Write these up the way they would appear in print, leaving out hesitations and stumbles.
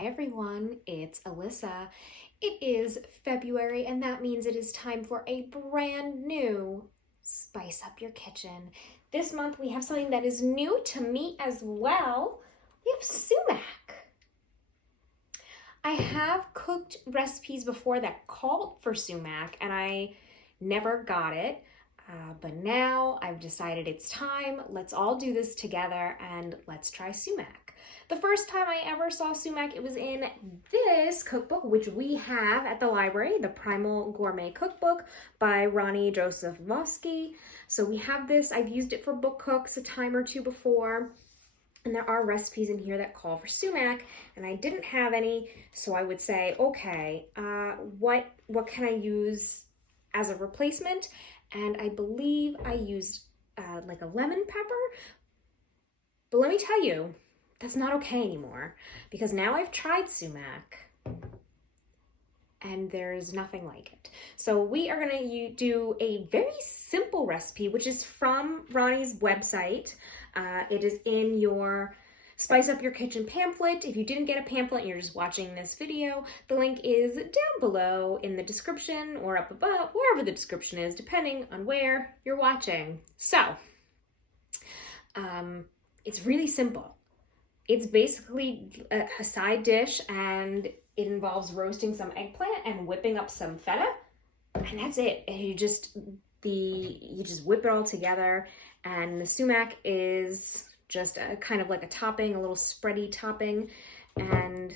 Hi everyone, it's Alyssa. It is February and that means it is time for a brand new Spice Up Your Kitchen. This month we have something that is new to me as well. We have sumac. I have cooked recipes before that called for sumac and I never got it. But now I've decided it's time. Let's all do this together and let's try sumac. The first time I ever saw sumac, it was in this cookbook, which we have at the library, the Primal Gourmet Cookbook by Ronnie Joseph Vosky. So we have this. I've used it for book cooks a time or two before. And there are recipes in here that call for sumac, and I didn't have any, so I would say, okay, what can I use as a replacement? And I believe I used like a lemon pepper, but let me tell you, that's not okay anymore because now I've tried sumac and there's nothing like it. So we are gonna do a very simple recipe, which is from Ronnie's website. It is in your Spice Up Your Kitchen pamphlet. If you didn't get a pamphlet and you're just watching this video, the link is down below in the description or up above, wherever the description is, depending on where you're watching. So, it's really simple. It's basically a side dish and it involves roasting some eggplant and whipping up some feta, and that's it. And you just whip it all together, and the sumac is just a kind of like a topping, a little spready topping, and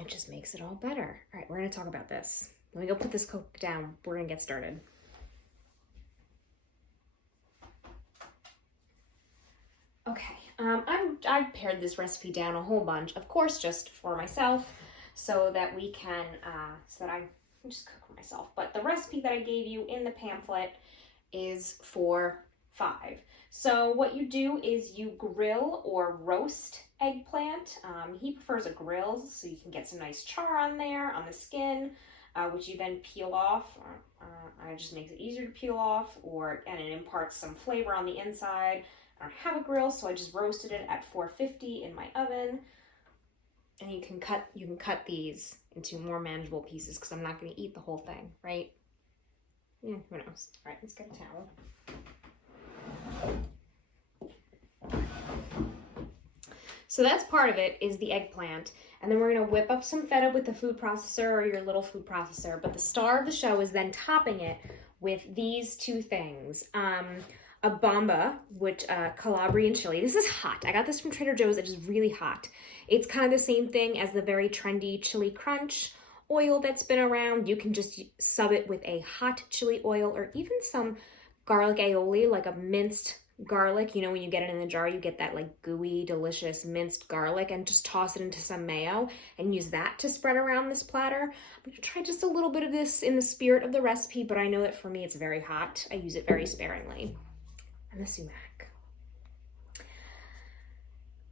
it just makes it all better. All right, we're gonna talk about this. Let me go put this cook down. We're gonna get started. Okay, I've pared this recipe down a whole bunch, of course, just for myself, so that we can, so that I can just cook for myself. But the recipe that I gave you in the pamphlet is for 5. So what you do is you grill or roast eggplant. He prefers a grill so you can get some nice char on there, on the skin, which you then peel off. It just makes it easier to peel off, and it imparts some flavor on the inside. I don't have a grill, so I just roasted it at 450 in my oven. And you can cut these into more manageable pieces because I'm not going to eat the whole thing, right? Yeah, who knows? All right, let's get a towel. So that's part of it, is the eggplant. And then we're going to whip up some feta with the food processor or your little food processor. But the star of the show is then topping it with these two things. A bomba, which Calabrian chili. This is hot. I got this from Trader Joe's. It is really hot. It's kind of the same thing as the very trendy chili crunch oil that's been around. You can just sub it with a hot chili oil or even some garlic aioli, like a minced garlic. You know, when you get it in the jar, you get that like gooey, delicious minced garlic, and just toss it into some mayo and use that to spread around this platter. I'm gonna try just a little bit of this in the spirit of the recipe, but I know that for me it's very hot. I use it very sparingly. And the sumac.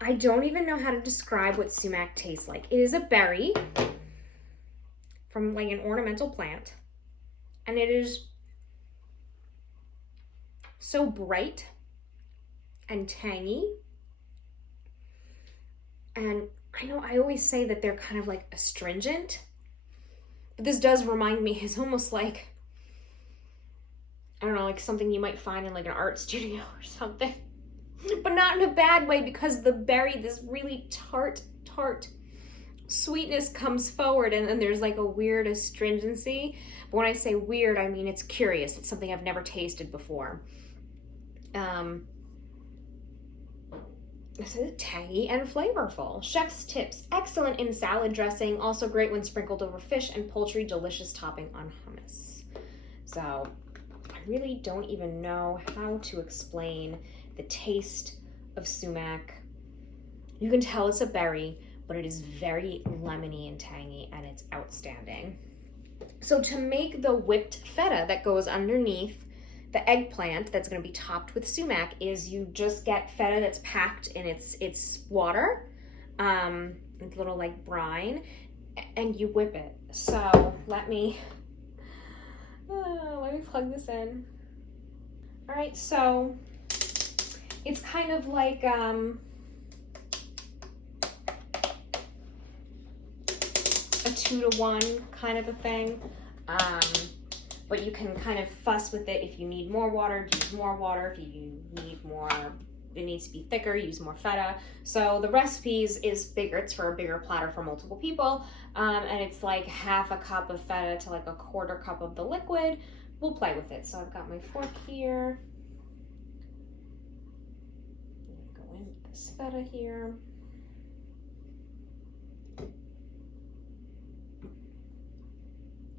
I don't even know how to describe what sumac tastes like. It is a berry from like an ornamental plant, and it is so bright and tangy. And I know I always say that they're kind of like astringent, but this does remind me, it's almost like, I don't know, like something you might find in like an art studio or something, but not in a bad way, because the berry, this really tart sweetness comes forward, and then there's like a weird astringency. But when I say weird, I mean it's curious. It's something I've never tasted before. This is tangy and flavorful. Chef's tips: excellent in salad dressing, also great when sprinkled over fish and poultry, delicious topping on hummus. So I really don't even know how to explain the taste of sumac. You can tell it's a berry, but it is very lemony and tangy, and it's outstanding. So to make the whipped feta that goes underneath the eggplant that's going to be topped with sumac, is you just get feta that's packed in its water, it's a little like brine, and you whip it. So let me plug this in. All right, so it's kind of like 2-to-1 kind of a thing. But you can kind of fuss with it. If you need more water, use more water. If you need more, it needs to be thicker, use more feta. So the recipes is bigger. It's for a bigger platter for multiple people. And it's like half a cup of feta to like a 1/4 cup of the liquid. We'll play with it. So I've got my fork here. Go in with this feta here.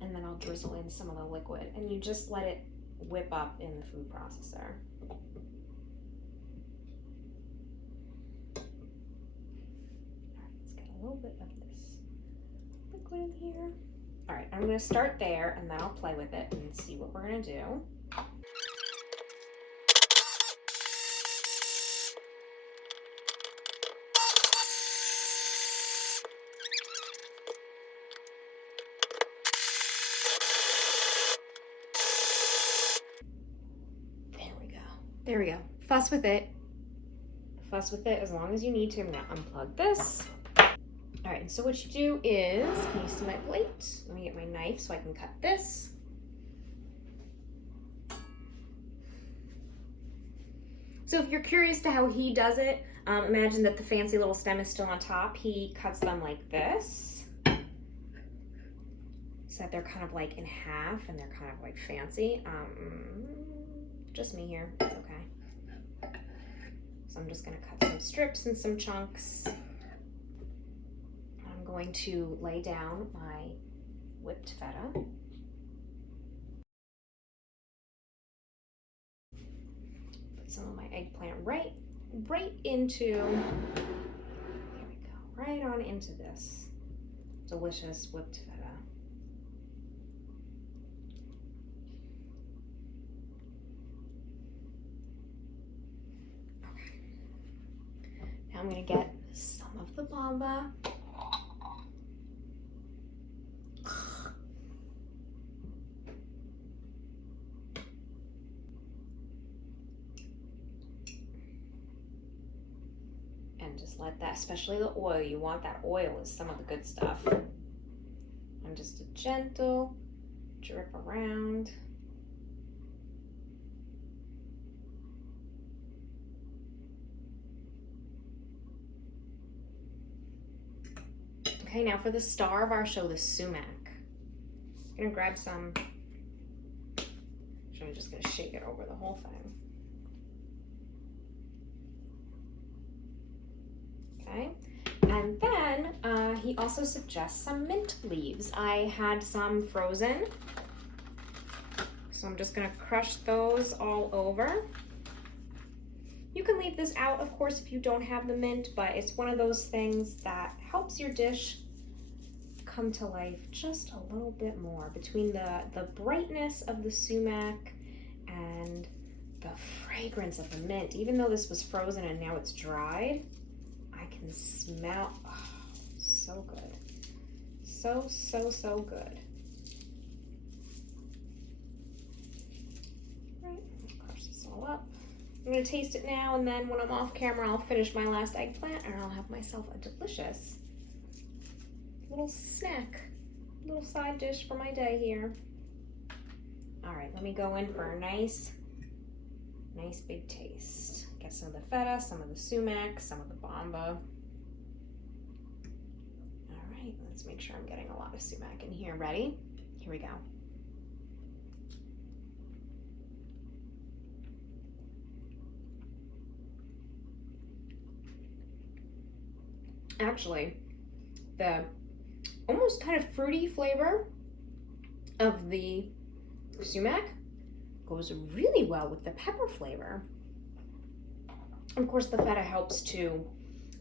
And then I'll drizzle in some of the liquid, and you just let it whip up in the food processor. All right, let's get a little bit of this liquid in here. All right, I'm gonna start there, and then I'll play with it and see what we're gonna do. There we go. Fuss with it. Fuss with it as long as you need to. I'm gonna unplug this. All right, so what you do is, can you see my plate? Let me get my knife so I can cut this. So if you're curious to how he does it, imagine that the fancy little stem is still on top. He cuts them like this, so that they're kind of like in half and they're kind of like fancy. Just me here, it's okay. So I'm just gonna cut some strips and some chunks. I'm going to lay down my whipped feta. Put some of my eggplant right into, there we go, right on into this delicious whipped feta. I'm gonna get some of the bomba. And just let that, especially the oil, you want that oil is some of the good stuff. And just a gentle drip around. Okay, now for the star of our show, the sumac. I'm gonna grab some, I'm just gonna shake it over the whole thing. Okay, and then he also suggests some mint leaves. I had some frozen, so I'm just gonna crush those all over. You can leave this out, of course, if you don't have the mint, but it's one of those things that helps your dish come to life just a little bit more. Between the brightness of the sumac and the fragrance of the mint, even though this was frozen and now it's dried, I can smell, oh, so good. So, so, so good. All right, crush this all up. I'm gonna taste it now, and then when I'm off camera, I'll finish my last eggplant and I'll have myself a delicious little snack, little side dish for my day here. All right, let me go in for a nice big taste. Get some of the feta, some of the sumac, some of the bomba. All right, let's make sure I'm getting a lot of sumac in here. Ready? Here we go. Actually, the almost kind of fruity flavor of the sumac goes really well with the pepper flavor. Of course, the feta helps to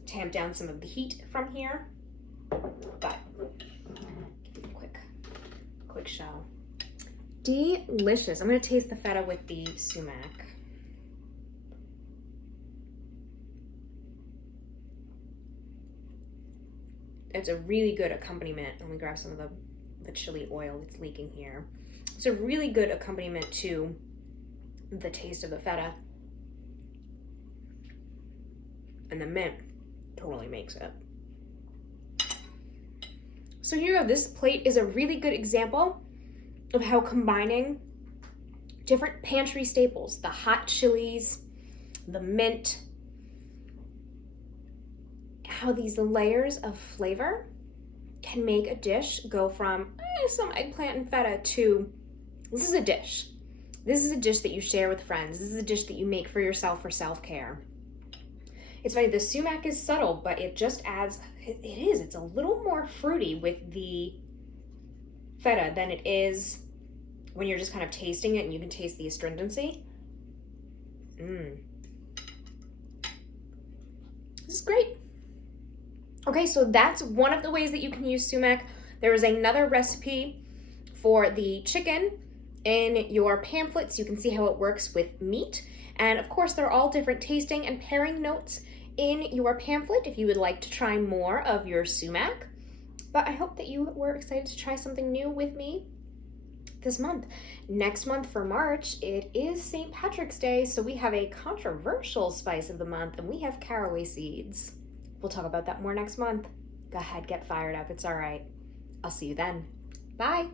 tamp down some of the heat from here, but give you a quick show. Delicious. I'm gonna taste the feta with the sumac. It's a really good accompaniment. Let me grab some of the chili oil that's leaking here. It's a really good accompaniment to the taste of the feta. And the mint totally makes it. So here you go. This plate is a really good example of how combining different pantry staples, the hot chilies, the mint, how these layers of flavor can make a dish go from some eggplant and feta to this is a dish. This is a dish that you share with friends. This is a dish that you make for yourself for self-care. It's funny, the sumac is subtle, but it just adds, it's a little more fruity with the feta than it is when you're just kind of tasting it and you can taste the astringency. This is great. Okay, so that's one of the ways that you can use sumac. There is another recipe for the chicken in your pamphlets. You can see how it works with meat. And of course, there are all different tasting and pairing notes in your pamphlet if you would like to try more of your sumac. But I hope that you were excited to try something new with me this month. Next month for March, it is St. Patrick's Day, so we have a controversial spice of the month, and we have caraway seeds. We'll talk about that more next month. Go ahead, get fired up. It's all right. I'll see you then. Bye.